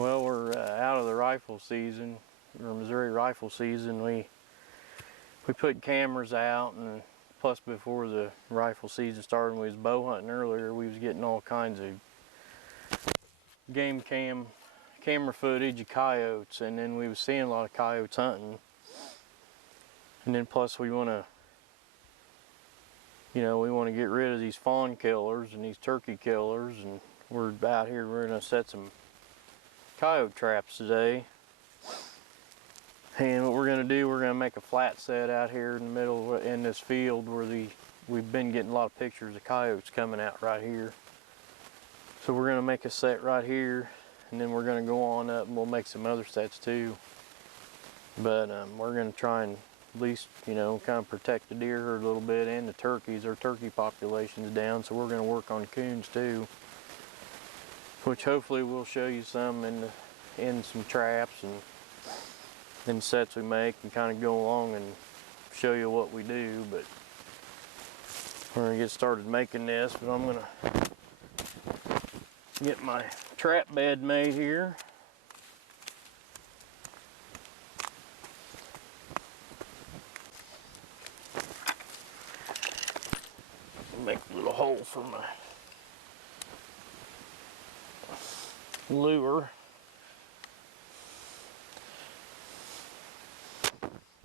Well, we're out of the rifle season, or Missouri rifle season. We put cameras out, and plus before the rifle season started, we was bow hunting earlier. We was getting all kinds of camera footage of coyotes, and then we was seeing a lot of coyotes hunting. And then plus we want to, get rid of these fawn killers and these turkey killers, and we're out here. We're gonna set some coyote traps today. And what we're gonna do, we're gonna make a flat set out here in the middle in this field where we've been getting a lot of pictures of coyotes coming out right here. So we're gonna make a set right here, and then we're gonna go on up and we'll make some other sets too. But we're gonna try and at least, kind of protect the deer herd a little bit and the turkeys. Our turkey population's down, so we're gonna work on coons too, which hopefully we'll show you some in some traps and then sets we make, and kind of go along and show you what we do. But we're gonna get started making this, but I'm gonna get my trap bed made here. Make a little hole for my lure.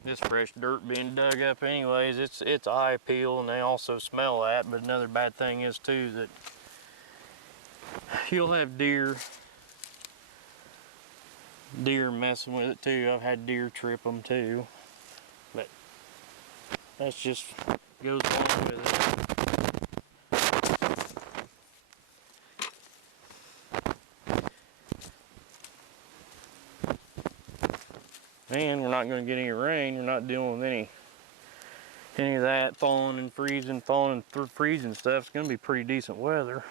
This fresh dirt being dug up anyways, it's eye appeal, and they also smell that. But another bad thing is too that you'll have deer messing with it too. I've had deer trip them too, but that's just goes along with it. And we're not going to get any rain. We're not dealing with any of that falling and freezing stuff. It's going to be pretty decent weather.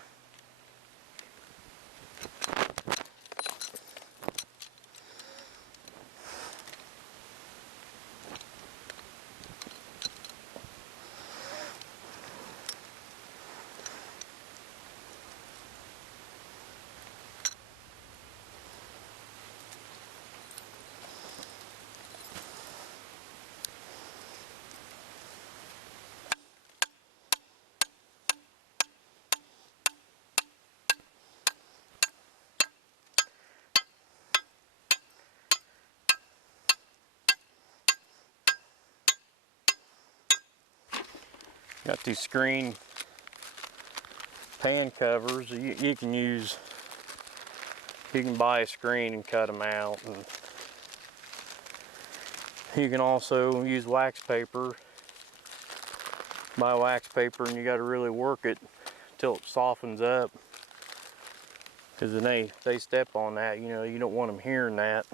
Got these screen pan covers. You can buy a screen and cut them out, and you can also use wax paper. Buy wax paper, and you got to really work it till it softens up, because then they step on that. You don't want them hearing that.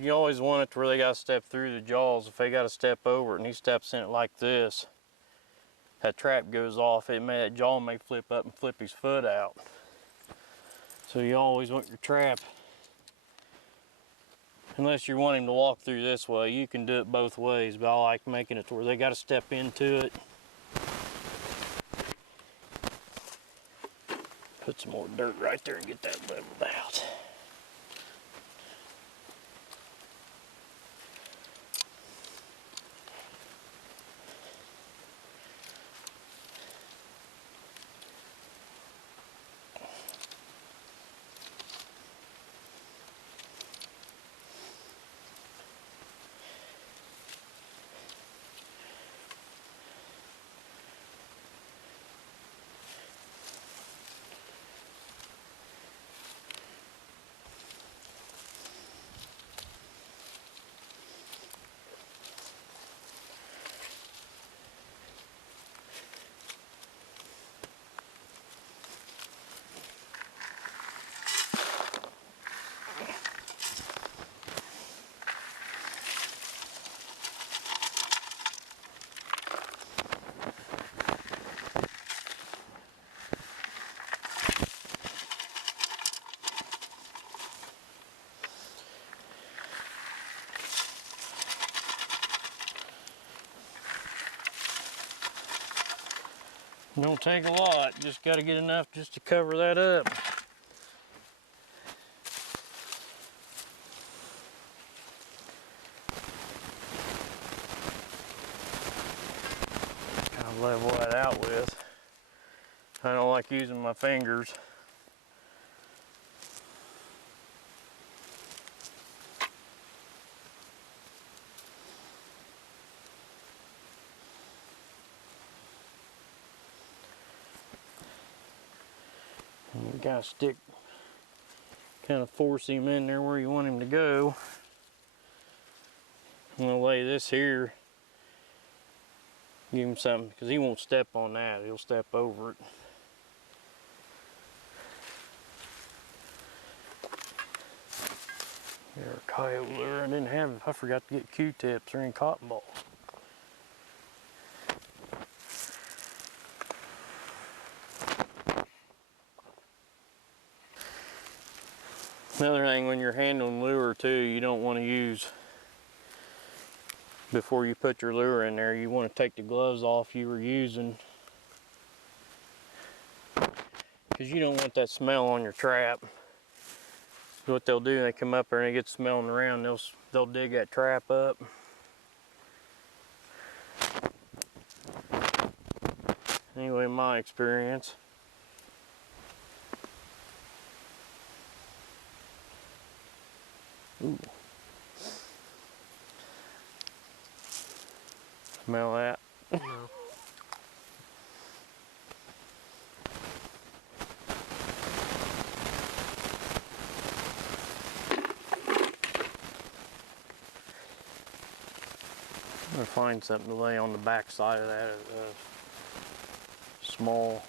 You always want it to where they got to step through the jaws. If they got to step over it and he steps in it like this, that trap goes off. That jaw may flip up and flip his foot out. So you always want your trap, unless you want him to walk through this way, you can do it both ways, but I like making it to where they got to step into it. Put some more dirt right there and get that leveled out. Don't take a lot, just got to get enough just to cover that up. Kind of level that out with. I don't like using my fingers. And you gotta stick, kind of force him in there where you want him to go. I'm gonna lay this here, give him something, because he won't step on that, he'll step over it. There, a coyote lure. I forgot to get Q-tips or any cotton balls. Another thing, when you're handling lure too, you don't want to use, before you put your lure in there, you want to take the gloves off you were using, because you don't want that smell on your trap. So what they'll do, they come up there and they get smelling around, they'll dig that trap up. Anyway, my experience. Ooh. Smell that? No. I'm gonna find something to lay on the back side of that small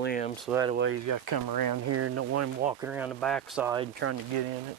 limb, so that way he's got to come around here and don't want him walking around the back side and trying to get in it.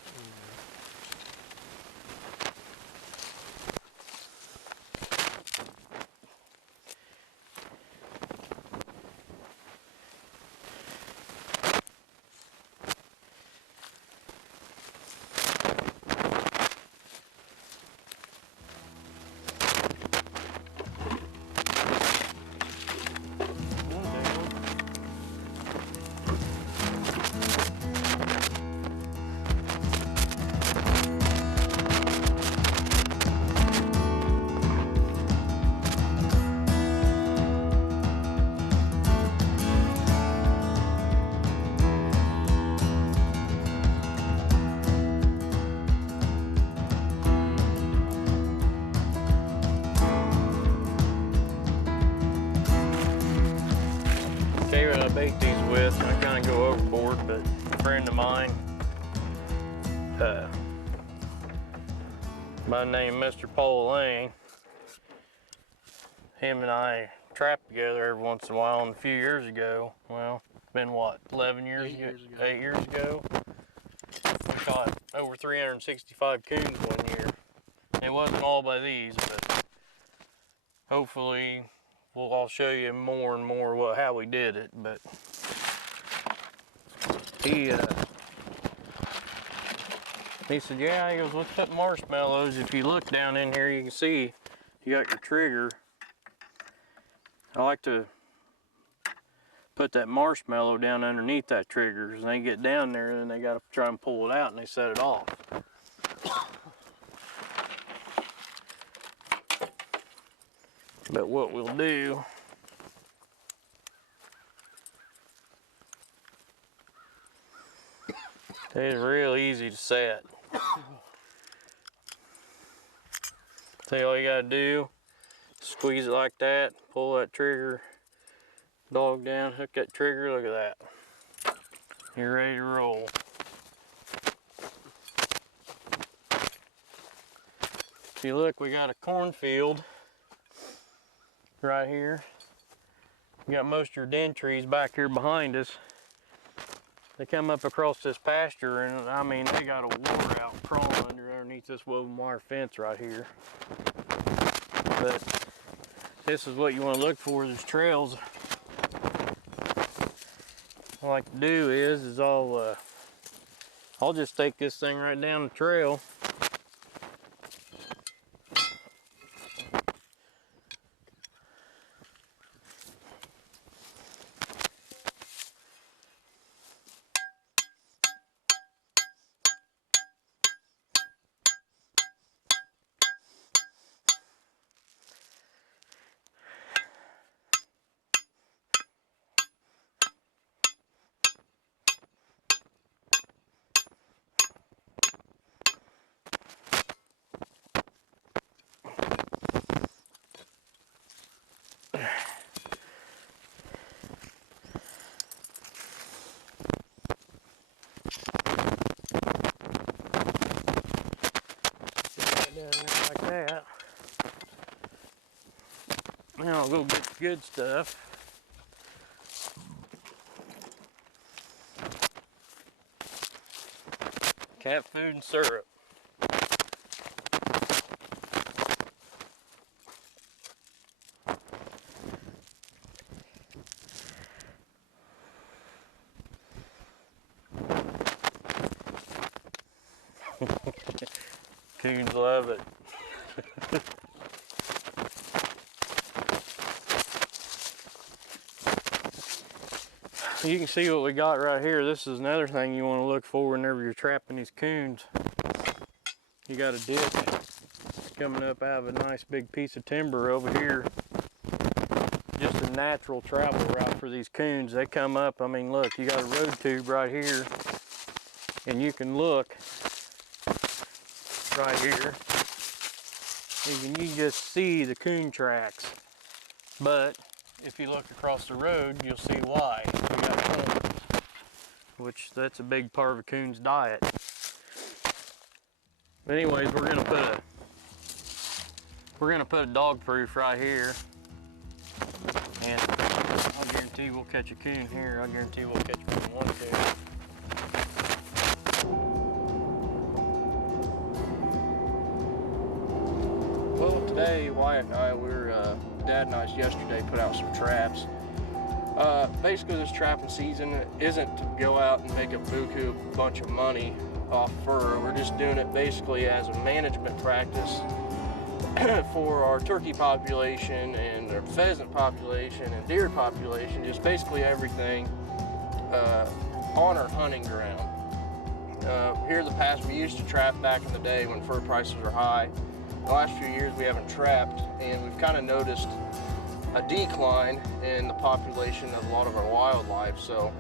I bait these with, I kind of go overboard, but a friend of mine by the name of Mr. Paul Lang, him and I trap together every once in a while, and a few years ago, well, it's been what, 11 years ago? 8 years ago, we caught over 365 coons one year. It wasn't all by these, but hopefully I'll show you more and more how we did it. But he said, yeah, he goes, let's put marshmallows. If you look down in here, you can see you got your trigger. I like to put that marshmallow down underneath that trigger, and they get down there and they got to try and pull it out, and they set it off. But what we'll do, it's real easy to set. Tell you all you gotta do, squeeze it like that, pull that trigger dog down, hook that trigger, look at that. You're ready to roll. If you look, we got a cornfield right here. You got most of your den trees back here behind us. They come up across this pasture, and I mean, they got a water out crawling underneath this woven wire fence right here. But this is what you want to look for, there's trails. What I like to do is I'll just take this thing right down the trail. Now I'll go get the good stuff. Cat food and syrup. Coons love it. You can see what we got right here. This is another thing you want to look for whenever you're trapping these coons. You got a ditch coming up out of a nice big piece of timber over here. Just a natural travel route for these coons. They come up, I mean, look, you got a road tube right here, and you can look right here. You can just see the coon tracks. But if you look across the road, you'll see why. We got holes, which that's a big part of a coon's diet. But anyways, we're gonna put a dog proof right here, and I guarantee we'll catch a coon here. I guarantee we'll catch more than one coon. Well, today Wyatt and I, Dad and I yesterday put out some traps. Basically, this trapping season isn't to go out and make a buku bunch of money off fur. We're just doing it basically as a management practice for our turkey population and our pheasant population and deer population, just basically everything on our hunting ground. Here in the past, we used to trap back in the day when fur prices were high. The last few years we haven't trapped, and we've kind of noticed a decline in the population of a lot of our wildlife. So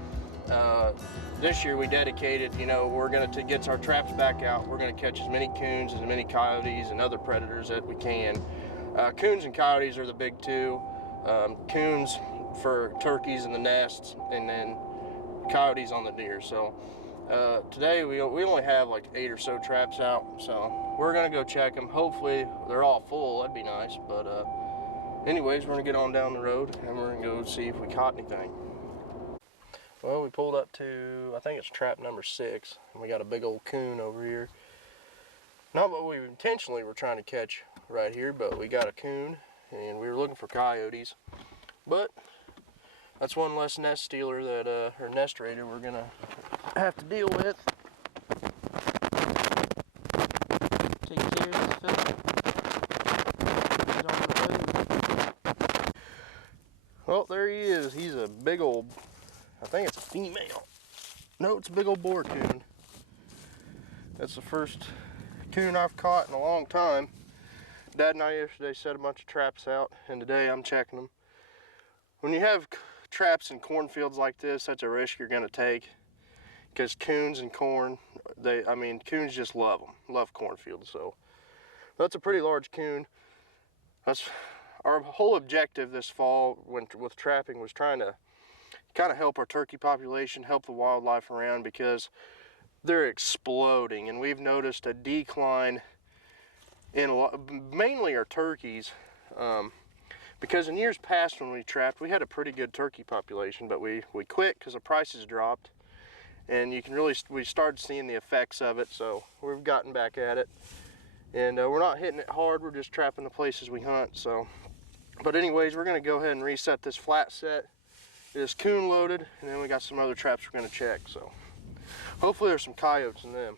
this year we dedicated, we're going to get our traps back out. We're going to catch as many coons, as many coyotes, and other predators that we can. Coons and coyotes are the big two. Coons for turkeys in the nests, and then coyotes on the deer. So today we only have like 8 or so traps out, so we're gonna go check them. Hopefully they're all full, that'd be nice, but anyways, we're gonna get on down the road and we're gonna go see if we caught anything. Well, we pulled up to, I think it's trap number 6, and we got a big old coon over here. Not what we intentionally were trying to catch right here, but we got a coon, and we were looking for coyotes. But that's one less nest stealer that, or nest raider we're gonna have to deal with. Take care of this fella. Get on the road. Well, there he is. He's a big old, I think it's a female. No, it's a big old boar coon. That's the first coon I've caught in a long time. Dad and I yesterday set a bunch of traps out, and today I'm checking them. When you have traps in cornfields like this, that's a risk you're gonna take, because coons and corn, coons just love them, love cornfields. So that's a pretty large coon. That's our whole objective this fall with trapping, was trying to kind of help our turkey population, help the wildlife around, because they're exploding, and we've noticed a decline in mainly our turkeys. Because in years past when we trapped, we had a pretty good turkey population, but we quit because the prices dropped, and we started seeing the effects of it. So we've gotten back at it, and we're not hitting it hard. We're just trapping the places we hunt. So, but anyways, we're gonna go ahead and reset this flat set. It is coon loaded, and then we got some other traps we're gonna check. So hopefully there's some coyotes in them.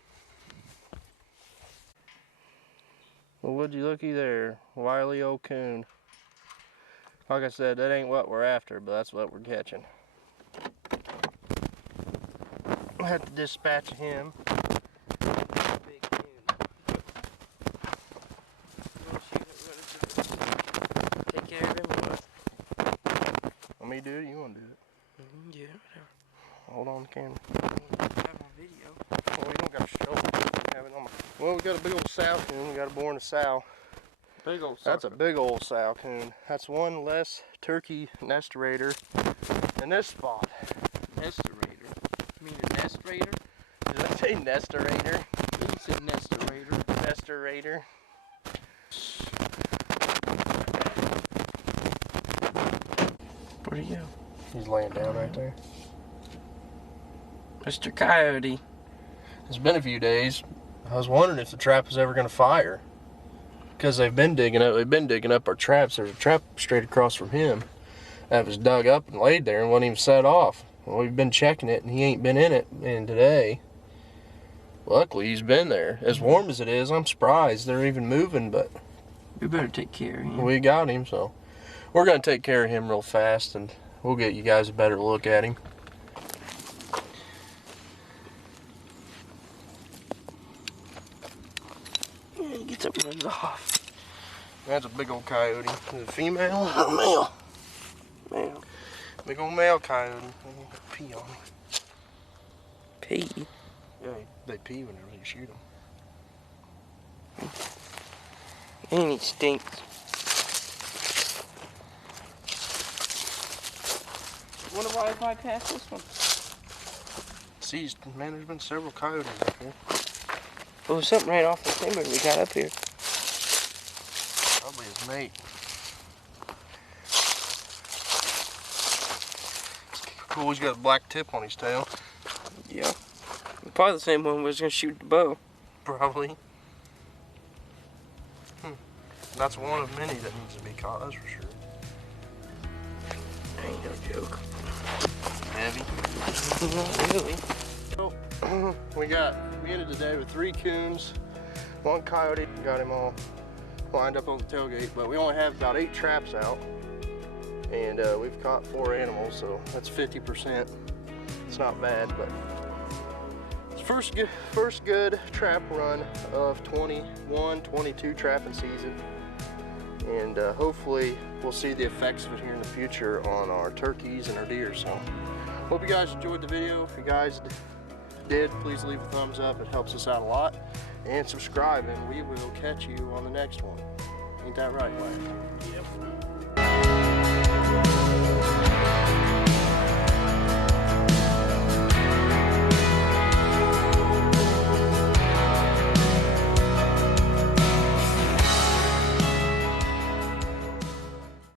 Well, would you looky there, wily old coon. Like I said, that ain't what we're after, but that's what we're catching. I have to dispatch him. Big coon. Take care of him or what? Want me to do it? You want to do it? Yeah, whatever. Hold on the camera. I have on video. Well, we don't got to show it. Have it on my... Well, we got a big old sow coon. We got a boar and a sow. Big old That's a big old sow coon. That's one less turkey nest raider in this spot. Nesterator. You mean a nest raider? Did I say nesterator? You said nesterator. Nesterator. Where'd he go? He's laying down right there. Mr. Coyote. It's been a few days. I was wondering if the trap was ever going to fire. Because they've been digging up our traps. There's a trap straight across from him that was dug up and laid there and wasn't even set off. Well, we've been checking it and he ain't been in it. And today, luckily he's been there. As warm as it is, I'm surprised they're even moving, but We better take care of him. we got him, so we're going to take care of him real fast and we'll get you guys a better look at him. He gets up and runs off. That's a big old coyote. Is it female or male? Male. Big old male coyote. They pee on me. Pee. Yeah, they pee whenever you shoot them. And he stinks. Wonder why I bypassed this one. See, man, there's been several coyotes up here. There was something right off the timber we got up here. Probably his mate. Cool, he's got a black tip on his tail. Yeah. Probably the same one was gonna shoot the bow. Probably. That's one of many that needs to be caught, that's for sure. Ain't no joke. Heavy. Not really. So, we ended the day with 3 coons, 1 coyote, got him all lined up on the tailgate, but we only have about 8 traps out, and we've caught 4 animals, so that's 50%. It's not bad, but it's first good trap run of 21-22 trapping season, and hopefully we'll see the effects of it here in the future on our turkeys and our deer. So hope you guys enjoyed the video. If you guys did, please leave a thumbs up. It helps us out a lot. And subscribe, and we will catch you on the next one. Ain't that right, Wyatt? Yep.